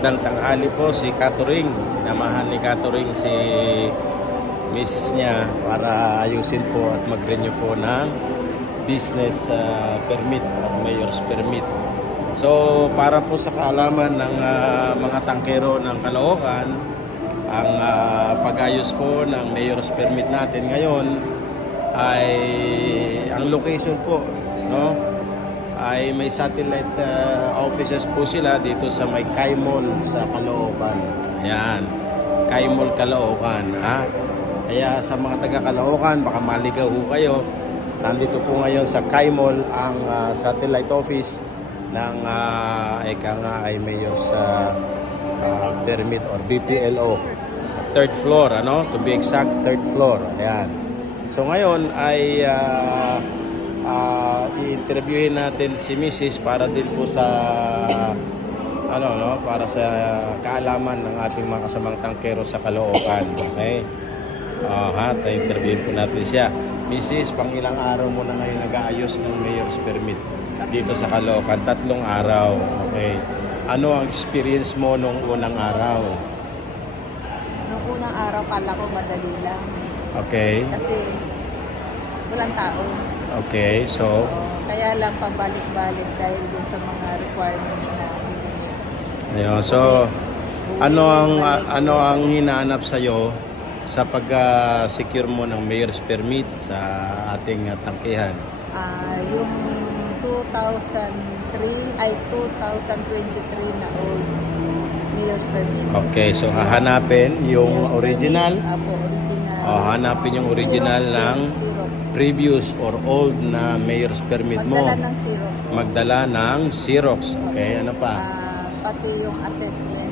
Magandang tanghali po si Catering. Sinamahan ni Catering si Mrs. niya para ayusin po at mag-renew po ng business permit at mayor's permit. So para po sa kaalaman ng mga tangkero ng Caloocan, ang pag-ayos po ng mayor's permit natin ngayon ay ang location po, no? Ay may satellite offices po sila dito sa may Kaimol sa Caloocan. Ayan, Kaimol, Caloocan. Kaya sa mga taga Caloocan, baka maligaw ho kayo. Nandito po ngayon sa Kaimol ang satellite office ng eka nga ay mayor's permit or BPLO. Third floor, ano? To be exact, third floor. Ayan. So ngayon ay i-interviewin natin si Mrs. para din po sa para sa kaalaman ng ating mga kasamang tangkero sa Caloocan. Okay? I-interviewin po natin siya. Mrs., pang ilang araw mo na ngayon nag-aayos ng mayor's permit dito sa Caloocan? 3 araw. Okay. Ano ang experience mo nung unang araw? Nung unang araw pala ko madali lang. Okay. Kasi walang tao. Okay, so kaya lang pabalik-balik dahil dun sa mga requirements na hiningi. Ayun, so ano ang hinahanap sa iyo sa pag-secure mo ng mayor's permit sa ating tangkihan? Yung 2023 na old mayor's permit. Okay, so hahanapin yung original. Apo, original. Hanapin yung original ng previous or old na mayor's permit mo. Magdala ng Xerox. Magdala ng Xerox. Okay, ano pa? Pati yung assessment.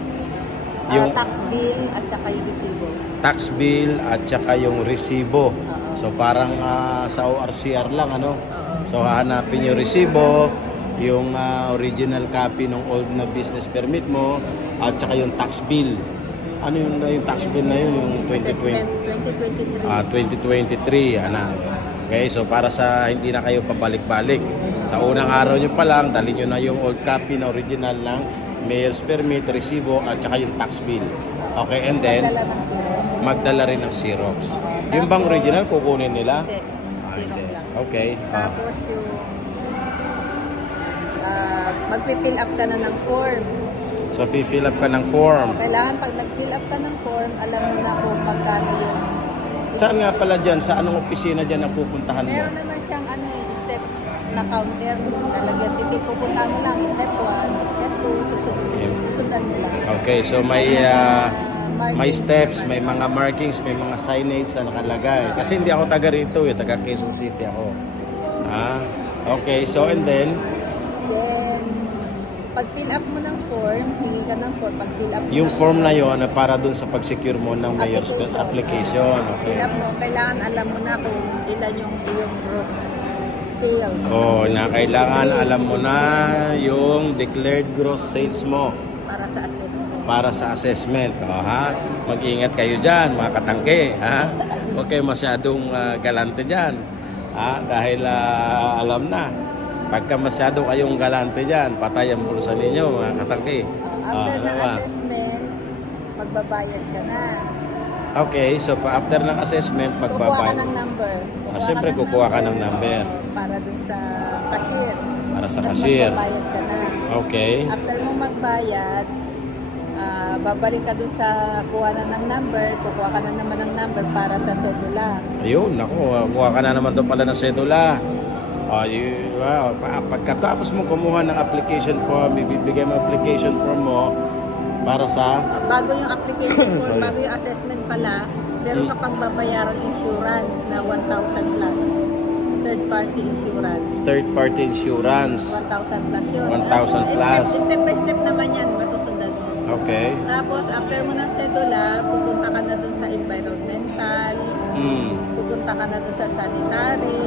Yung tax bill at saka yung resibo. Tax bill at saka yung resibo. So parang sa ORCR lang, ano? So hahanapin yung resibo, yung original copy ng old na business permit mo, at saka yung tax bill. Ano yung tax bill na yun? Yung 2023. 2023. Okay, so para sa hindi na kayo pabalik-balik. Sa unang araw nyo pa lang, dali nyo na yung old copy na original ng mayor's permit, resibo, at saka yung tax bill. Okay, and then magdala rin ng Xerox. Yung bang original, kukunin nila? Hindi, Xerox lang. Okay. Tapos yung magpifill up ka na ng form. So, fill up ka ng form. Kailangan pag nag-fill up ka ng form, alam mo na kung magkano yung... Saan nga pala dyan? Sa anong opisina dyan ang pupuntahan mo? Meron naman siyang step na counter. Lalagyan, pupuntahan mo lang. Step 1, step 2, susundan mo lang. Okay, so may steps, may mga markings, may mga signage na nakalagay. Kasi hindi ako taga rito taga Quezon City ako. Okay, so and then pag fill up mo ng form, hingi ka ng form, pag fill up mo yung form na yon para dun sa pag-secure mo ng mayor's application. Okay. Fill up mo, kailangan alam mo na kung ilan yung iyong gross sales. Kailangan alam mo na yung declared gross sales mo. Para sa assessment. Para sa assessment. Mag-ingat kayo dyan, mga katangke. Huwag kayo masyadong galante dyan. Dahil alam na, pagka masyado kayong galante dyan, patay ang bulsa ninyo, mga katangke. After ng assessment, magbabayad ka na. Okay, so after ng assessment, magbabayad. Kukuha ka ng number. Siyempre, kukuha ka ng number. Para dun sa cashier. Para sa cashier. Magbabayad ka na. Okay. After mo magbayad, babalik ka dun sa kuha na ng number, kukuha ka na naman ng number para sa sedula. Ayun, kuha ka na naman doon pala ng sedula. Pagkatapos mo kumuha ng application form, ibibigay mo application form mo para sa... bago yung application form, bago yung assessment pala, meron ka pang babayarang insurance na 1,000 plus. Third party insurance. Third party insurance. 1,000 plus yun. 1,000 plus. Step by step naman yan, masusundan mo. Okay. Tapos, after mo ng sedula, pupunta ka na dun sa environmental, pupunta ka na dun sa sanitary,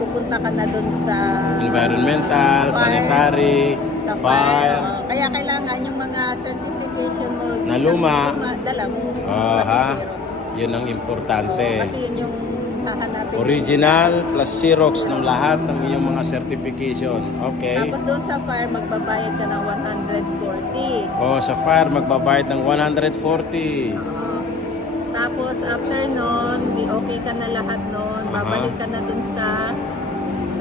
pupunta ka na dun sa environmental, sanitary, sa fire. Kaya kailangan yung mga certification mo na luma, dala mo. yun ang importante. Kasi yun yung hahanapin. Original plus Xerox ng lahat ng iyong mga certification. Okay. Tapos doon sa fire, magbabayad ka ng 140. Sa fire, magbabayad ng 140. Tapos after nun, di okay ka na lahat nun, babalik ka na dun sa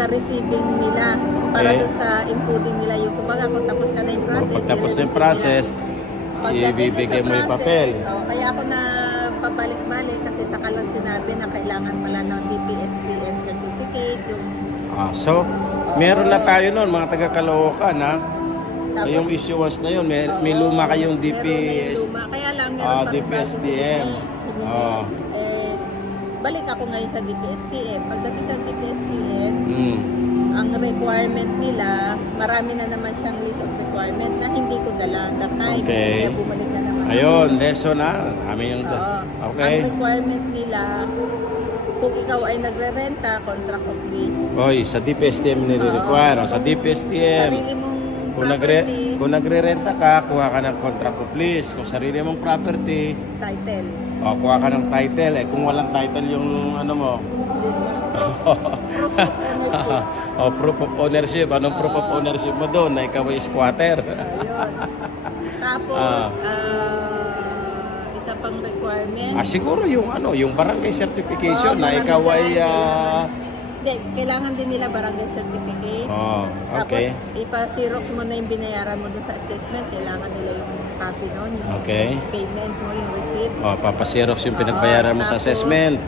receiving nila. Para dun sa including nila yung, kumbaga kung tapos ka na yung process. Pag tapos na yung process, ibibigay mo yung papel. Kaya ako na pabalik-balik kasi saka lang sinabi na kailangan pala ng DPSTM certificate. So, meron na tayo nun, mga taga-Caloocan, ha? Tapos, yung issuance na yun, may luma kayong DPS. Kaya lang meron pa DPSTM. Balik ako ngayon sa DPSTM. Pagdating sa DPSTM, ang requirement nila, marami na naman siyang list of requirement na hindi ko dala that time. Okay. Kaya bumalik na naman. Ayun, lesson na. Ang requirement nila, kung ikaw ay nagre-renta, contract of lease. Sa DPSTM nire-require. Sa DPSTM, sarili mong kung nagre-renta ka, kuha ka ng contract of lease. Kung sarili mong property, title. Kuha ka ng title. Kung walang title yung ano mo. Proof of ownership. Proof of ownership. Anong proof of ownership mo doon? Na ikaw ay squatter. Ayun. Tapos, isa pang requirement. Siguro yung yung barangay certification na ikaw ay kailangan din nila barangay certificate. Okay. Tapos, ipa-xerox mo na yung binayaran mo dun sa assessment. Kailangan nila yung copy nun. Yung payment mo, yung receipt. Papa-xerox yung pinagbayaran mo sa assessment.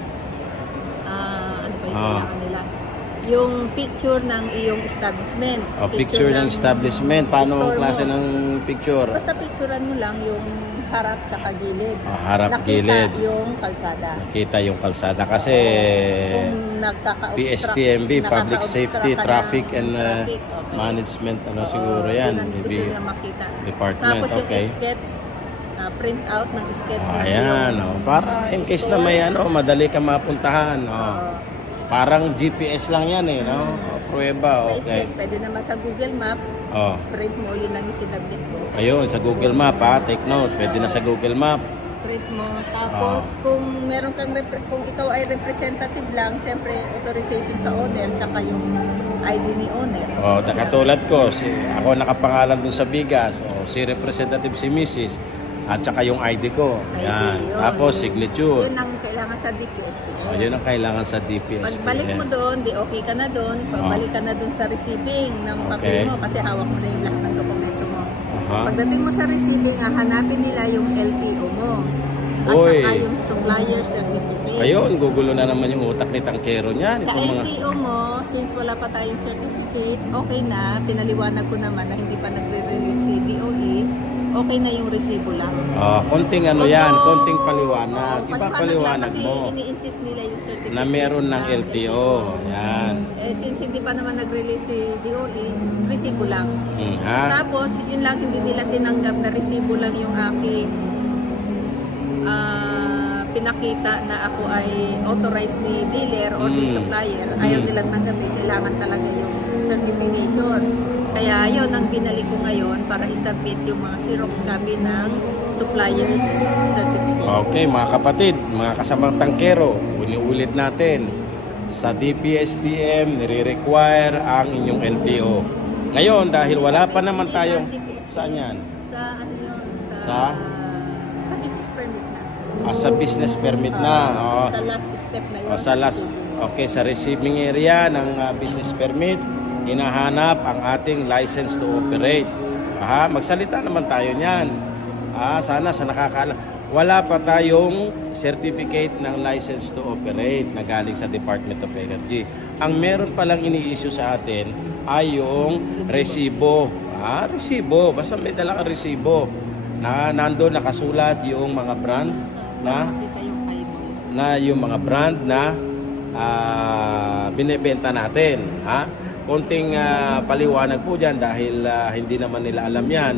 Ano ba yung kailangan nila? Yung picture ng iyong establishment. Picture ng establishment. Paano ang klase ng picture? Basta picturean mo lang yung harap tsaka gilid. Gilid. Nakita yung kalsada. Nakita yung kalsada kasi PSTMB, Public Safety, Traffic and Management, siguro yan. Gusto nila makita. Department, tapos yung sketch, print out ng sketch. Ayan, para in case na may madali ka mapuntahan. Parang GPS lang yan prueba. Okay. Pwede naman sa Google Map. Print mo, yun lang yung sinabit ko. Ayun, sa Google Map take note. Pwede na sa Google Map. Print mo. Tapos, kung meron kang, kung ikaw ay representative lang, siyempre, authorization sa owner, tsaka yung ID ni owner. Katulad ko, ako nakapangalan dun sa Bigas. Si representative si Mrs. At saka yung ID ko. Yan. Tapos signature. Yun ang kailangan sa DPSTM. Yun ang kailangan sa DPSTM. Pagbalik mo doon, di okay ka na doon. Pagbalik ka na doon sa receiving ng papel mo kasi hawak mo na yung lahat ng dokumento mo. Pagdating mo sa receiving, hanapin nila yung LTO mo. At saka yung supplier certificate. Ayun, gugulo na naman yung utak ni Tangkero niyan. Sa LTO mo, since wala pa tayong certificate, okay na. Pinaliwanag ko naman na hindi pa nagre-release si DOE. Okay na yung resibo lang. Konting konting paliwanag. Paliwanag kasi mo. Ini-insist nila yung certificate. Na meron ng LTO. Yan. Since hindi pa naman nag-release si DOE, resibo lang. Tapos, yun lang, hindi nila tinanggap na resibo lang yung aking pinakita na ako ay authorized ni dealer or ni supplier. Ayaw nilang tanggapin. Kailangan talaga yung certification. Kaya yun ang binalik ko ngayon para isubmit yung mga Xerox copy ng supplier's certificate. Okay, mga kapatid, mga kasamang Tangkero, ulit natin. Sa DPSTM, nire-require ang inyong LTO. Ngayon, dahil wala pa naman tayong... Saan yan? Sa ano yun? Sa business permit na. Sa business permit na. Sa last step na yun. Sa last, sa receiving area ng business permit, hinahanap ang ating license to operate. Magsalita naman tayo niyan. Sana sa nakakaalam. Wala pa tayong certificate ng license to operate na galing sa Department of Energy. Ang meron palang ini-issue sa atin ay yung resibo. Resibo. Basta may dala kang resibo. Nandoon nakasulat yung mga brand yung mga brand na binebenta natin. Konting paliwanag po dyan dahil hindi naman nila alam yan.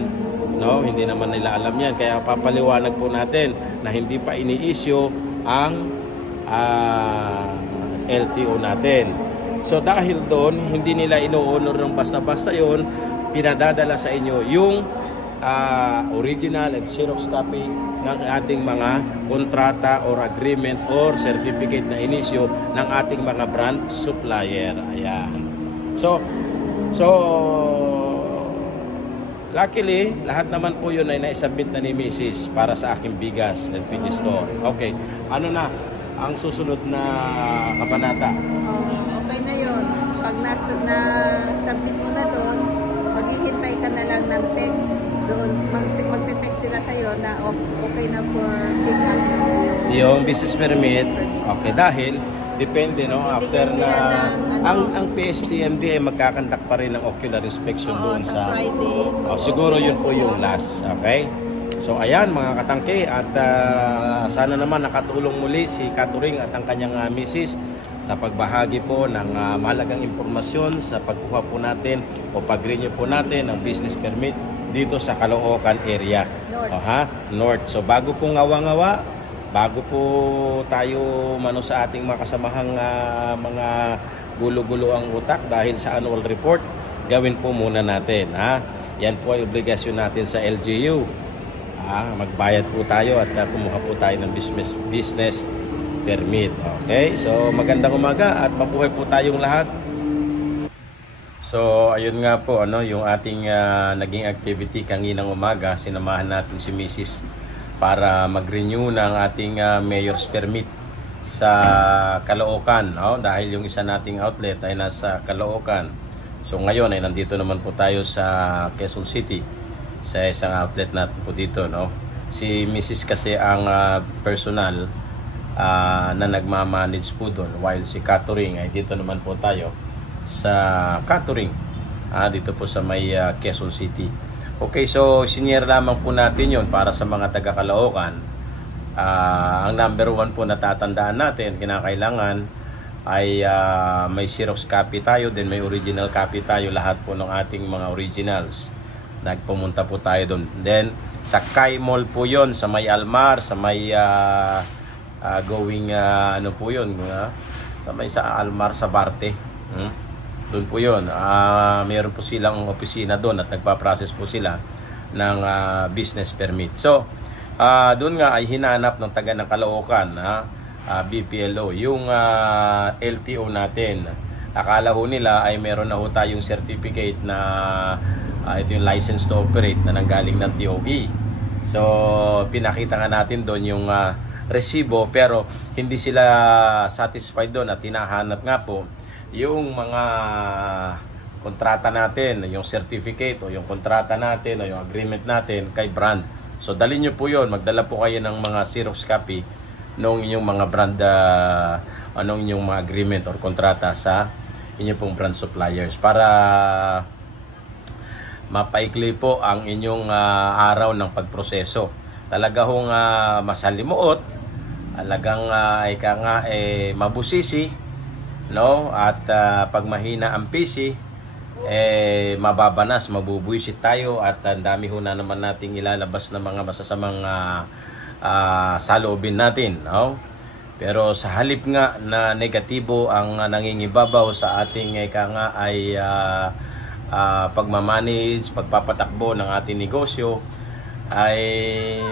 Hindi naman nila alam yan. Kaya papaliwanag po natin na hindi pa ini-issue ang LTO natin. So dahil doon, hindi nila ino-honor ng basta-basta yon, pinadadala sa inyo yung original and Xerox copy ng ating mga kontrata or agreement or certificate na inisyo ng ating mga brand supplier. Ayan. So luckily, lahat naman po yun ay naisubmit na ni Mrs. para sa aking bigas LPG store. Okay, ano na ang susunod na kabanata? Okay na yun. Pag na-submit mo na doon, maghihintay ka na lang ng text. Doon, magte-text sila sa'yo na okay na for pick up yung business permit. Okay, dahil depende, no, after na ang PSTMD ay magkakandak pa rin ng ocular inspection doon sa Friday. Siguro yun po yung last. Okay, so ayan mga katangke, at sana naman nakatulong muli si Katuring at ang kanyang misis sa pagbahagi po ng mahalagang impormasyon sa pagkuha po natin o pag-renew po natin ng business permit dito sa Caloocan area. North. So bago po ngawa-ngawa, bago po tayo sa ating mga kasamahang mga gulo-gulo ang utak dahil sa annual report, gawin po muna natin. Yan po ay obligasyon natin sa LGU. Magbayad po tayo at kumuha po tayo ng business permit. Okay? So magandang umaga at mabuhay po tayong lahat. So ayun nga po, yung ating naging activity kaninang umaga, sinamahan natin si Mrs. para mag-renew ng ating mayor's permit sa Caloocan, dahil yung isa nating outlet ay nasa Caloocan. So ngayon ay nandito naman po tayo sa Quezon City sa isang outlet natin po dito, Si Mrs. kasi ang personal na nagmamanage po doon, while si Katuring ay dito naman po tayo sa Katuring, dito po sa may Quezon City. Okay, so senior lamang po natin yon para sa mga taga Caloocan. Ang number 1 po natatandaan natin, kinakailangan ay may Xerox copy tayo, then may original copy tayo, lahat po ng ating mga originals. Nagpumunta po tayo doon. Then sa Kai Mall po yon, sa may Almar, sa may po yun, sa Almar sa Barte. Doon po yun. Mayroon po silang opisina doon at nagpa-process po sila ng business permit. So, doon nga ay hinanap ng taga ng Caloocan, BPLO, yung LTO natin. Akala ho nila ay meron na ho tayong certificate na ito yung license to operate na nanggaling ng DOE. So, pinakita nga natin doon yung resibo, pero hindi sila satisfied doon at hinahanap nga po yung mga kontrata natin, yung certificate o yung kontrata natin o yung agreement natin kay brand. So dalhin nyo po yun, magdala po kayo ng mga Xerox copy ng inyong mga brand, inyong mga agreement or kontrata sa inyong pong brand suppliers para mapaikli po ang inyong araw ng pagproseso. Talaga hong masalimuot, talagang mabusisi, at pag mahina ang PC, mababanas, mabubuisit tayo at ang dami ho na naman nating ilalabas na mga masasamang saloobin natin, Pero sa halip nga na negatibo ang nangingibabaw sa ating ay pagmamanage, pagpapatakbo ng ating negosyo, ay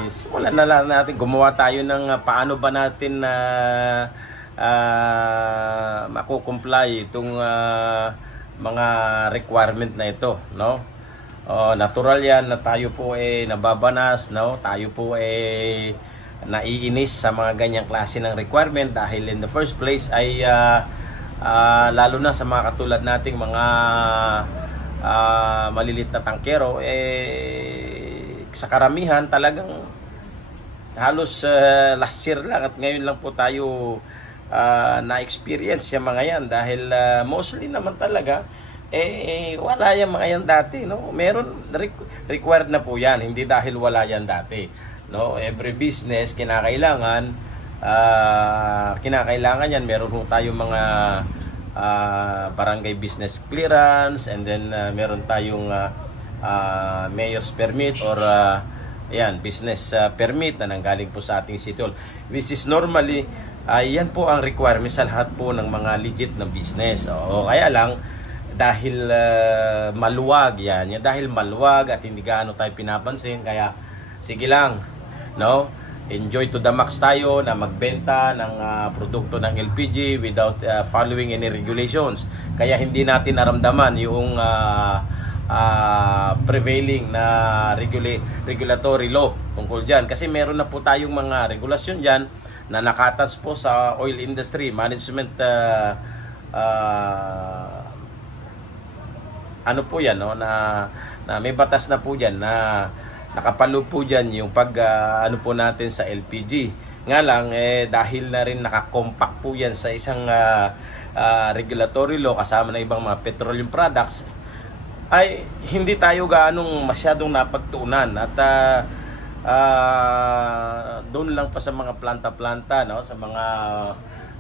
simulan na lang natin, gumawa tayo ng paano ba natin makukomply itong mga requirement na ito, natural yan na tayo po nababanas, tayo po naiinis sa mga ganyang klase ng requirement dahil in the first place ay lalo na sa mga katulad nating mga malilit na tangkero, sa karamihan talagang halos last year lang at ngayon lang po tayo na-experience yung mga yan dahil mostly naman talaga wala yung mga yan dati, meron required na po yan, hindi dahil wala yan dati, every business kinakailangan yan, meron po tayong mga barangay business clearance, and then meron tayong mayor's permit or business permit na nanggaling po sa ating city hall, which is normally yan po ang requirement sa lahat po ng mga legit na business. Kaya lang dahil maluwag dahil maluwag at hindi gaano tayo pinapansin, kaya sige lang, enjoy to the max tayo na magbenta ng produkto ng LPG without following any regulations. Kaya hindi natin naramdaman yung prevailing na regulatory law tungkol dyan. Kasi meron na po tayong mga regulasyon dyan na nakatas po sa oil industry management ano po yan, no? na may batas na po dyan na nakapalo po dyan yung ano po natin sa LPG. Nga lang, dahil na rin nakakompact po yan sa isang regulatory law kasama na ibang mga petroleum products, ay hindi tayo gaanong masyadong napagtuunan. At doon lang pa sa mga planta-planta, no? Sa mga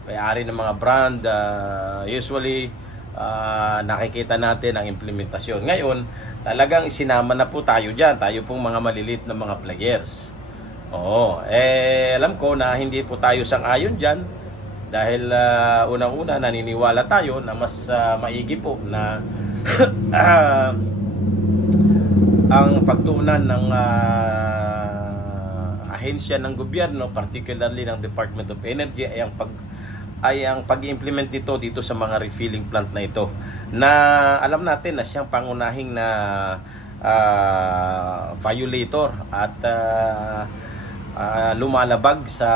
may-ari ng mga brand, usually nakikita natin ang implementasyon. Ngayon, talagang isinama na po tayo dyan. Tayo pong mga malilit na mga players. Oo. Alam ko na hindi po tayo sang-ayon dyan. Dahil unang-una naniniwala tayo na mas maigi po na ang pagtuunan ng ahensya ng gobyerno, particularly ng Department of Energy, ay ang pag-implement dito sa mga refilling plant na ito, na alam natin na siyang pangunahing na violator at lumalabag sa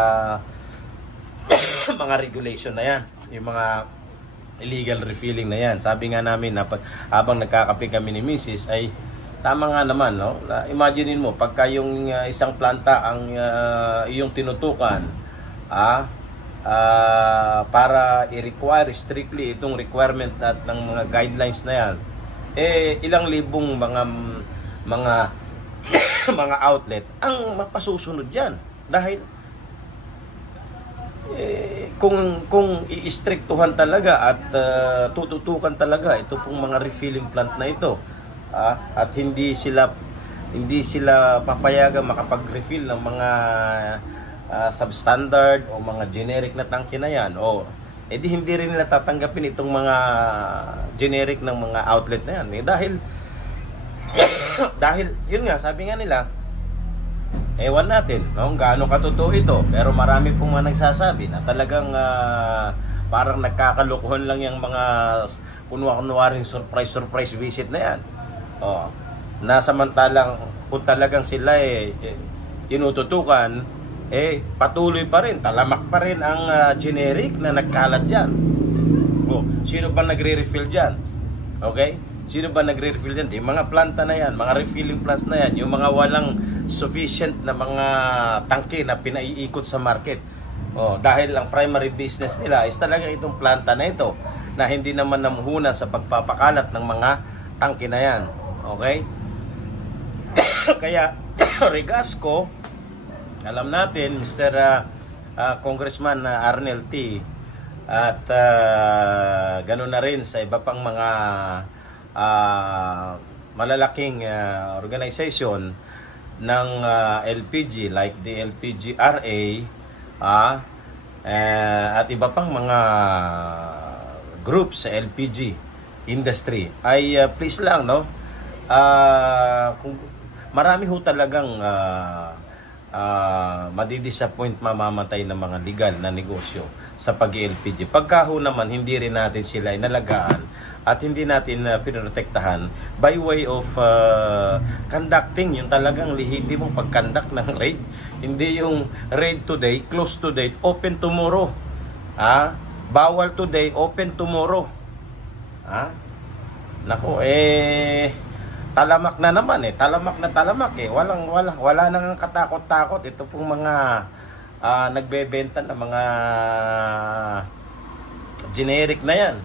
mga regulation na yan, yung mga illegal refilling na yan. Sabi nga namin na habang nagkakape kami ni Mrs. ay tama nga naman, no? Imaginein mo, pagka yung isang planta ang iyong tinutukan, para i-require strictly itong requirement at ng mga guidelines na yan, ilang libong mga outlet ang mapasusunod yan. Dahil kung i-strictuhan talaga at tututukan talaga ito pong mga refilling plant na ito, at hindi sila papayagan makapag-refill ng mga substandard o mga generic na tangke na yan, edi hindi rin nila tatanggapin itong mga generic ng mga outlet na yan. Dahil yun nga, sabi nga nila, ewan natin kung gaano katotoo ito, pero marami pong mga nagsasabi na talagang parang nagkakalukuhan lang yung mga kunwaring surprise visit na yan. Na samantalang kung talagang sila tinututukan, patuloy pa rin, talamak pa rin ang generic na nagkalat dyan. Sino ba nagre-refill dyan? Okay? Sino ba nagre-refill dyan? Yung mga planta na yan, mga refilling plants na yan, yung mga walang sufficient na mga tangke na pinaiikot sa market. Dahil ang primary business nila is talaga itong planta na ito, na hindi naman namuhuna sa pagpapakalat ng mga tangke na yan. Okay? Kaya, Regasco, alam natin, Mr. Congressman Arnel T. At ganoon na rin sa iba pang mga malalaking organization ng LPG like the LPGRA at iba pang mga groups sa LPG industry ay please lang, no? Kung marami ho talagang madidisappoint, mamamatay ng mga legal na negosyo sa pag-LPG. Pagka ho naman hindi rin natin sila inalagaan at hindi natin pinoprotektahan by way of conducting yung talagang lehitimong pag-conduct ng raid. Hindi yung raid today, close today, open tomorrow. Bawal today, open tomorrow. Nako, talamak na naman talamak na talamak wala nang katakot-takot ito pong mga nagbebenta ng mga generic na yan,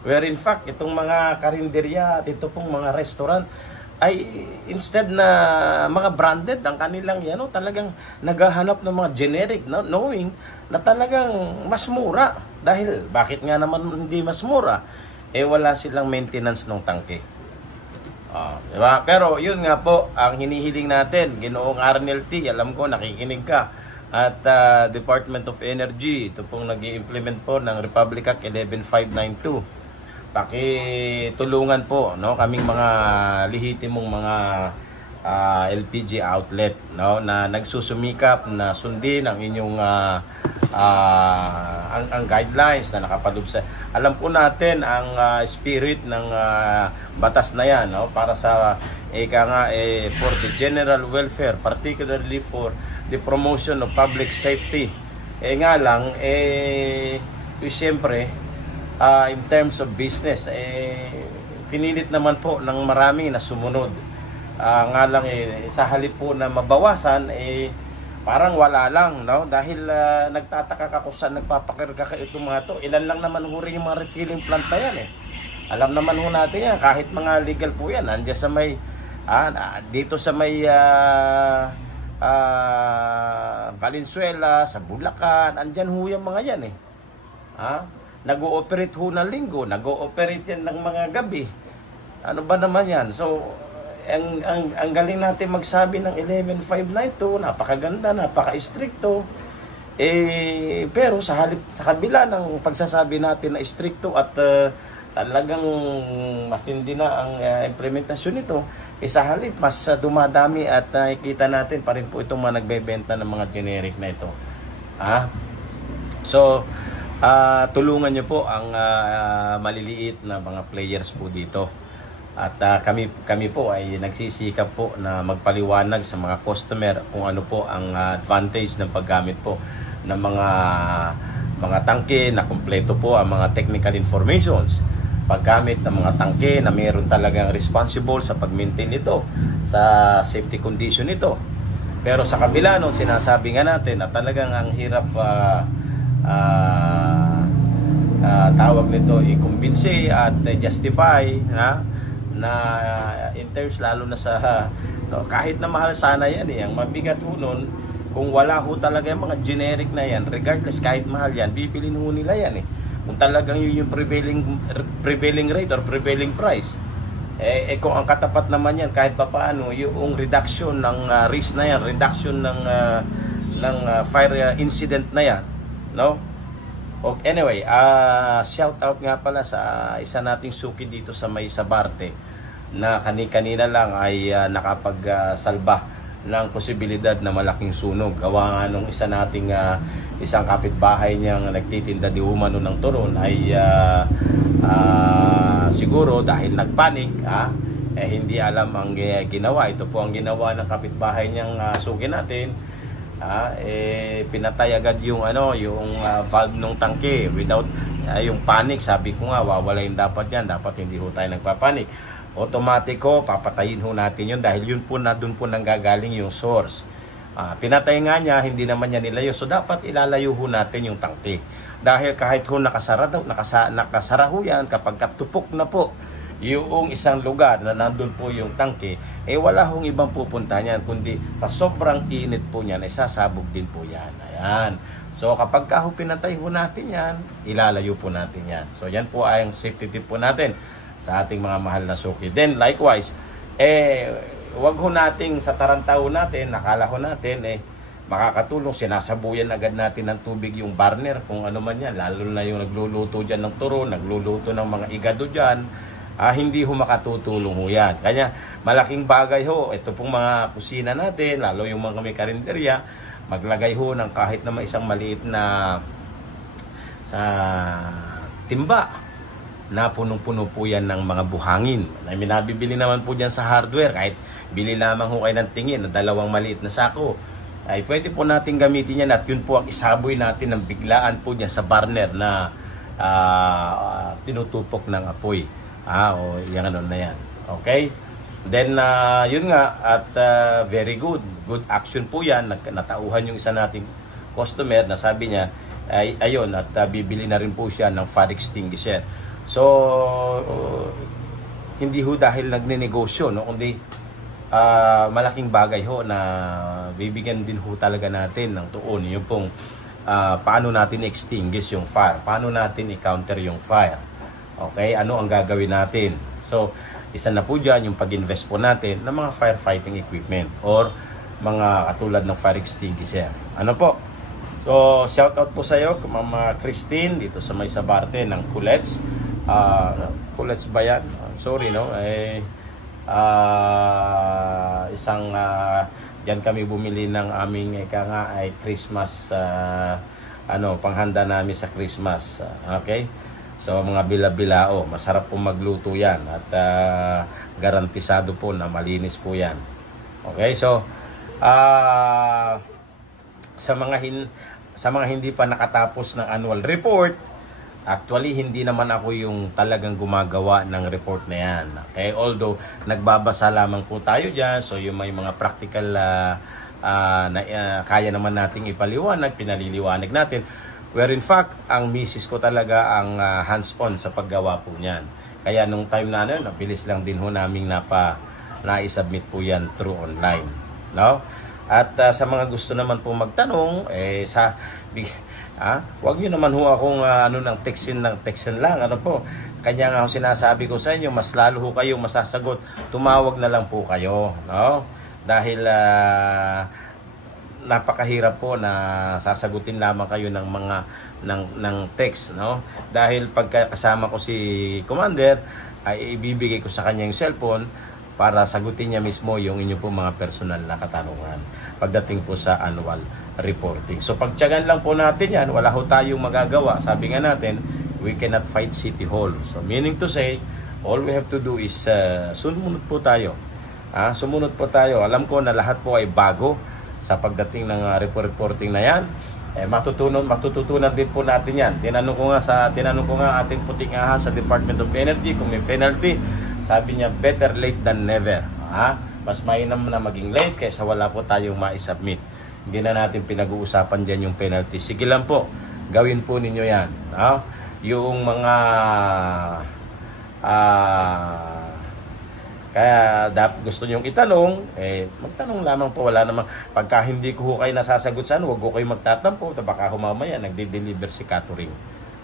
where in fact itong mga karinderya at ito pong mga restaurant ay instead na mga branded ang kanilang talagang naghahanap ng mga generic, no? Knowing na talagang mas mura. Dahil bakit nga naman hindi mas mura? Wala silang maintenance ng tangke. Diba? Pero yun nga po ang hinihiling natin, Ginoong Arnel T. Alam ko nakikinig ka. At Department of Energy, ito pong nag-i-implement po ng Republic Act 11592. Pakitulungan po, no, kaming mga lehitimong mga LPG outlet, no, na nagsusumikap na sundin ang inyong ang guidelines na nakapaloob sa. Alam po natin ang spirit ng batas na yan, no, para sa for the general welfare, particularly for the promotion of public safety. Nga lang siyempre in terms of business pinilit naman po ng marami na sumunod. Nga lang sa halip po na mabawasan parang wala lang, no, dahil nagtataka ka kung saan nagpapakirga ka itong mga to. Ilan lang naman ho rin yung mga refilling plant na yan Alam naman ho natin yan, kahit mga legal po yan, nandiyan sa may dito sa may Valenzuela, sa Bulacan, andyan ho yung mga yan nag-ooperate ho ng linggo, nag-ooperate yan ng mga gabi. Ano ba naman yan? So ang galing natin magsabi ng 11592, napakaganda, napaka-stricto. Pero sa kabila ng pagsasabi natin na stricto at talagang matindi na ang implementasyon nito, sa halip mas dumadami at nakikita natin pa rin po itong mga nagbebenta ng mga generic na ito. So tulungan niyo po ang maliliit na mga players po dito. At kami po ay nagsisikap po na magpaliwanag sa mga customer kung ano po ang advantage ng paggamit po ng mga tangke na kumpleto po ang mga technical informations. Paggamit ng mga tangke na mayroon talagang responsible sa pag-maintain nito, sa safety condition nito. Pero sa kabila nung sinasabi nga natin na talagang ang hirap tawag nito i-convince at justify na in terms lalo na sa kahit na mahal sana yan ang mabigat ho nun kung wala ho talaga yung mga generic na yan, regardless kahit mahal yan, bibilin ho nila yan kung talagang yun yung prevailing rate or prevailing price. Kung ang katapat naman yan kahit pa paano yung reduction ng risk na yan, reduction ng fire incident na yan, no? Anyway, shout out nga pala sa isa nating suki dito sa may Sabarte na kanina lang ay nakapagsalba ng posibilidad na malaking sunog. Gawa nga nung isa nating isang kapitbahay niyang nagtitinda di umano ng turon ay siguro dahil nagpanik hindi alam ang ginawa. Ito po ang ginawa ng kapitbahay niyang suki natin. Pinatay agad yung valve ng tangke without yung panic. Sabi ko nga wawalain dapat yan, dapat hindi ho tayo nagpapanik. Automatiko papatayin ho natin yun dahil yun po na doon po nanggagaling yung source. Pinatay nga niya, hindi naman niya nilayo, so dapat ilalayo ho natin yung tangke dahil kahit ho nakasara ho yan, kapag katupok na po yung isang lugar na nandun po yung tangke, wala hong ibang pupunta niyan, kundi sa sobrang init po niyan, sasabog din po yan. Ayan. So kapag pinatay ho natin yan, ilalayo po natin yan. So yan po ay ang safety tip po natin sa ating mga mahal na suki. Then likewise, wag ho nating sa tarantaw natin, nakala ho natin, makakatulong, sinasabuyan agad natin ng tubig yung burner, kung ano man yan, lalo na yung nagluluto dyan ng turo, nagluluto ng mga igado dyan, hindi ho makatutulong ho yan. Kanya malaking bagay ho, ito pong mga kusina natin, lalo yung mga may karinderya, maglagay ho ng kahit naman isang maliit na sa timba na punong-puno po yan ng mga buhangin. May nabibili naman po dyan sa hardware, kahit bili lamang ho kayo ng tingin na 2 maliit na sako, ay pwede po natin gamitin yan at yun po ang isaboy natin ng biglaan po dyan sa burner na tinutupok ng apoy. O yung ano na yan. Okay? Then, yun nga, at very good. Good action po yan. Natauhan yung isa nating customer na sabi niya, ayun, at bibili na rin po siya ng fire extinguisher. So, hindi ho dahil nagnenegosyo, no? Kundi malaking bagay ho na bibigyan din ho talaga natin ng tuon. Yung pong paano natin extinguish yung fire, paano natin i-counter yung fire. Okay, ano ang gagawin natin? So, isa na po dyan yung pag-invest po natin ng mga firefighting equipment or mga katulad ng fire extinguisher. Ano po? So, shout out po sa iyo, Mama Christine, dito sa may Sabarte ng Kulets. Kulets ba yan? Sorry, no? isang diyan kami bumili ng aming ay Christmas panghanda namin sa Christmas. Okay? So mga bila-bilao, masarap po magluto 'yan at garantisado po na malinis po 'yan. Okay? So sa mga hindi pa nakatapos ng annual report, actually hindi naman ako yung talagang gumagawa ng report na 'yan. Okay? Although nagbabasa lamang po tayo diyan, so yung may mga practical kaya naman nating ipaliwanag, pinaliliwanag natin. Where in fact, ang misis ko talaga ang hands-on sa paggawa po niyan. Kaya nung time na nabilis lang din ho naming na-submit po yan through online. No? At sa mga gusto naman po magtanong, wag niyo naman ho akong textin lang. Ano po? Kanya nga ho sinasabi ko sa inyo, mas lalo ho kayong masasagot. Tumawag na lang po kayo. No? Dahil napakahirap po na sasagutin lamang kayo ng mga ng text, no? Dahil pagkasama ko si Commander ay ibibigay ko sa kanya yung cellphone para sagutin niya mismo yung inyo po mga personal na katanungan pagdating po sa annual reporting. So pagtiyagan lang po natin yan, wala ho tayong magagawa. Sabi nga natin, we cannot fight City Hall. So meaning to say, all we have to do is sumunod po tayo. Sumunod po tayo. Alam ko na lahat po ay bago sa pagdating ng reporting na yan. Matututunan din po natin yan. Tinanong ko nga ating puting ahas sa Department of Energy kung may penalty. Sabi niya, better late than never. Mas mainam na maging late kaysa wala po tayong ma-submit. Hindi na natin pinag-uusapan dyan yung penalty. Sige lang po, gawin po ninyo yan. Yung mga kaya gusto nyong itanong, magtanong lamang po. Wala namang, pagka hindi ko kayo nasasagot saan, huwag ko kayo magtatampo. Baka humamaya, nagde-deliver si Catering.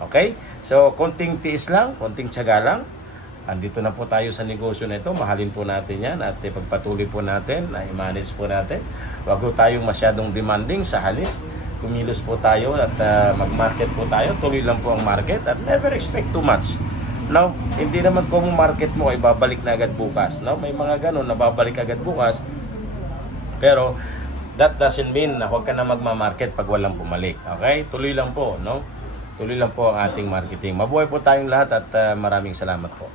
Okay? So, konting tiis lang, konting tiyaga lang. Andito na po tayo sa negosyo na ito. Mahalin po natin yan at pagpatuloy po natin, na i-manage po natin. Huwag po tayong masyadong demanding sa halip. Kumilos po tayo at mag-market po tayo. Tuloy lang po ang market at never expect too much. No, hindi naman kung market mo ay babalik na agad bukas. No, may mga ganun na babalik agad bukas. Pero that doesn't mean na huwag ka na magma-market pag walang bumalik. Okay? Tuloy lang po, no? Tuloy lang po ang ating marketing. Mabuhay po tayong lahat at maraming salamat po.